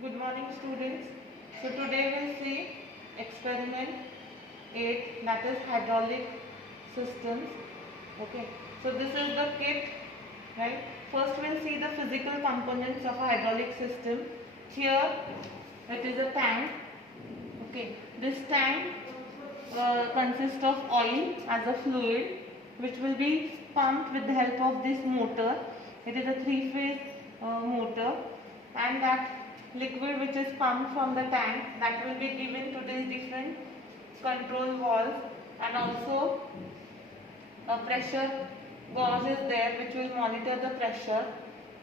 Good morning, students. So today we'll see experiment 8, that is hydraulic systems. Okay. So this is the kit, right? First we'll see the physical components of a hydraulic system. Here it is a tank. Okay. This tank consists of oil as a fluid which will be pumped with the help of this motor. It is a three-phase motor, and that liquid which is pumped from the tank, that will be given to these different control valves, and also a pressure gauge is there which will monitor the pressure,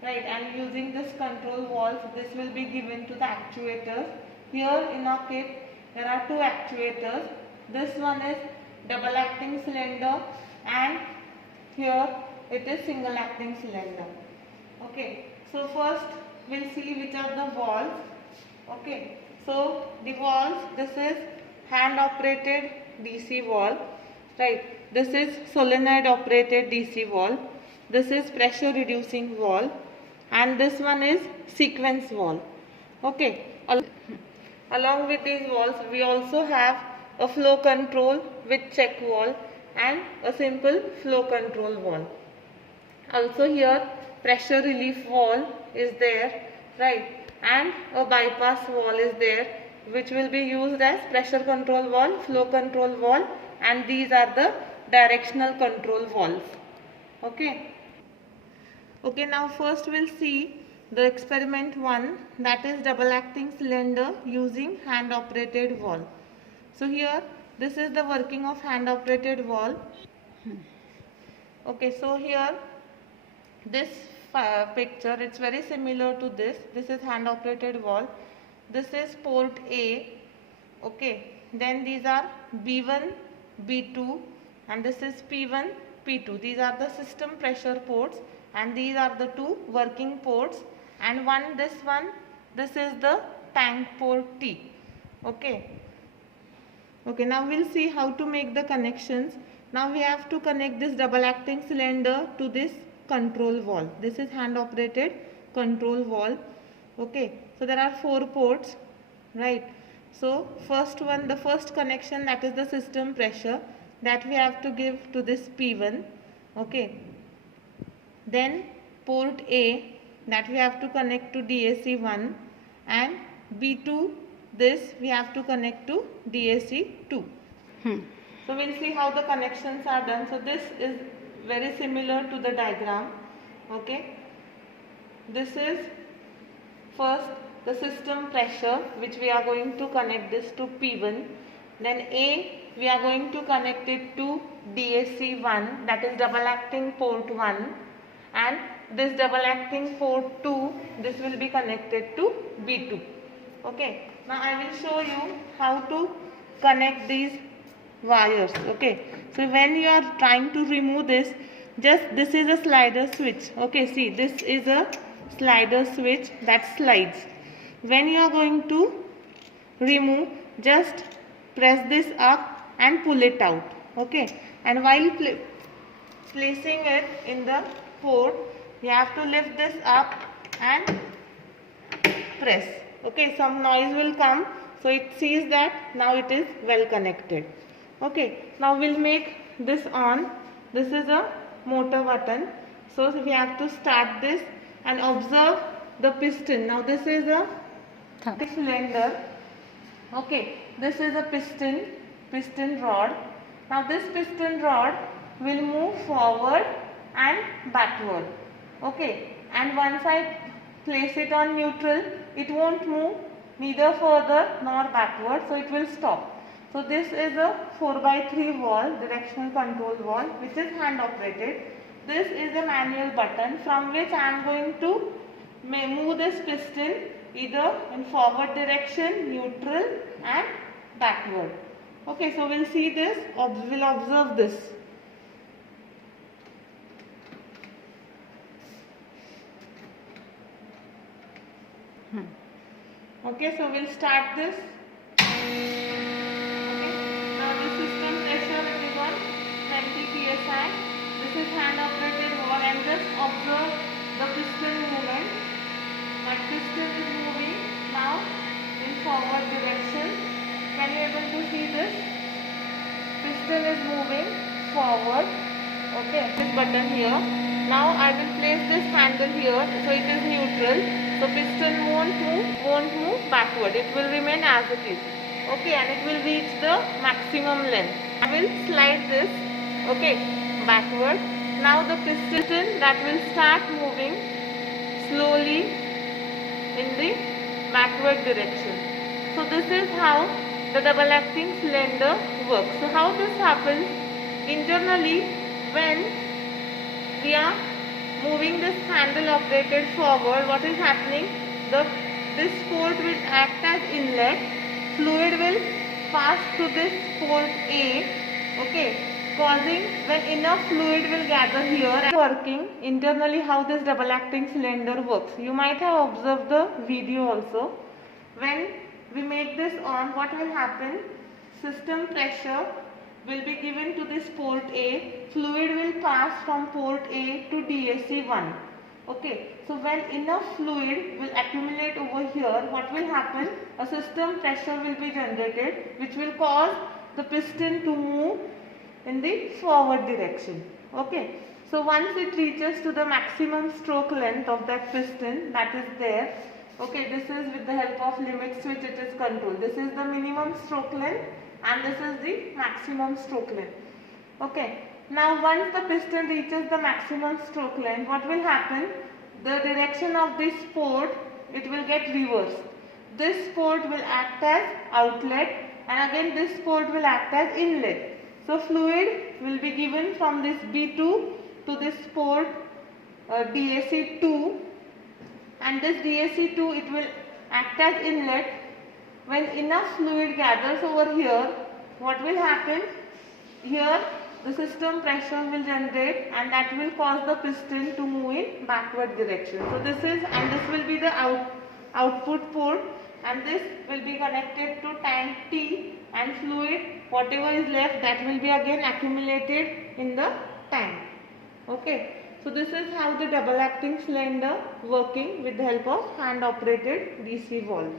right? And using this control valve, this will be given to the actuators. Here in our kit there are two actuators. This one is double acting cylinder, and here it is single acting cylinder. Okay, so first we'll see which are the valves. Okay, so the valves, this is hand operated DC valve, right? This is solenoid operated DC valve. This is pressure reducing valve, and this one is sequence valve. Okay, along with these valves we also have a flow control with check valve and a simple flow control valve. Also here pressure relief valve is there, right, and a bypass valve is there which will be used as pressure control valve, flow control valve, and these are the directional control valves. Okay. Okay, now first we'll see the experiment 1, that is double acting cylinder using hand operated valve. So here this is the working of hand operated valve. Okay, so here this picture, it's very similar to this. This is hand operated valve. This is port A. Okay, then these are B1, B2, and this is P1, P2. These are the system pressure ports, and these are the two working ports, and this is the tank port T. Okay. Okay, now we'll see how to make the connections. Now we have to connect this double acting cylinder to this control valve. This is hand operated control valve. Okay, so there are 4 ports, right? So first one, the first connection, that is the system pressure, that we have to give to this P1. Okay, then port A, that we have to connect to DAC1, and B2, this we have to connect to DAC2. So we'll see how the connections are done. So this is very similar to the diagram. Okay, this is first the system pressure which we are going to connect this to P1. Then A, we are going to connect it to DAC1, that is double acting port 1, and this double acting port 2, this will be connected to B2. Okay, now I will show you how to connect these wires. Okay, so when you are trying to remove this, this is a slider switch. Okay, see, this is a slider switch that slides. When you are going to remove, just press this up and pull it out. Okay, and while placing it in the port, you have to lift this up and press. Okay, some noise will come, so it sees that now it is well connected. Okay, now we'll make this on. This is a motor button, so we have to start this and observe the piston. Now this is a cylinder. Okay, this is a piston rod. Now this piston rod will move forward and backward. Okay, and once I place it on neutral, it won't move neither further nor backward, so it will stop. So this is a 4x3 valve, directional control valve, which is hand operated. This is a manual button from which I am going to move this piston either in forward direction, neutral, and backward. Okay, so we'll see this, we'll observe this. Okay, so we'll start this. Now the system pressure is on 20 psi. This is hand operated valve, and just observe the piston movement. That piston is moving. Now able to see this? Piston is moving forward. Okay, this button here. Now I will place this handle here, so it is neutral. So piston won't move backward. It will remain as it is. Okay, and it will reach the maximum length. I will slide this, okay, backward. Now the piston that will start moving slowly in the backward direction. So this is how the double acting cylinder works. So how this happens? Internally, when we are moving this handle operated forward, what is happening? This port will act as inlet. Fluid will pass through this port A, okay, causing when enough fluid will gather here and working internally how this double acting cylinder works. You might have observed the video also. When we make this on, what will happen? System pressure will be given to this port A. Fluid will pass from port A to DAC1. Okay, so when enough fluid will accumulate over here, what will happen? A system pressure will be generated, which will cause the piston to move in the forward direction. Okay, so once it reaches to the maximum stroke length of that piston that is there, okay, this is with the help of limit switch it is controlled. This is the minimum stroke length and this is the maximum stroke length. Okay, now once the piston reaches the maximum stroke length, what will happen? The direction of this port, it will get reversed. This port will act as outlet and again this port will act as inlet. So fluid will be given from this B2 to this port DAC2, and this DAC2 it will act as inlet. When enough fluid gathers over here, what will happen? Here the system pressure will generate and that will cause the piston to move in backward direction. So this will be the output port, and this will be connected to tank T, and fluid whatever is left that will be again accumulated in the tank. Okay, so this is how the double acting cylinder working with the help of hand operated DC valve.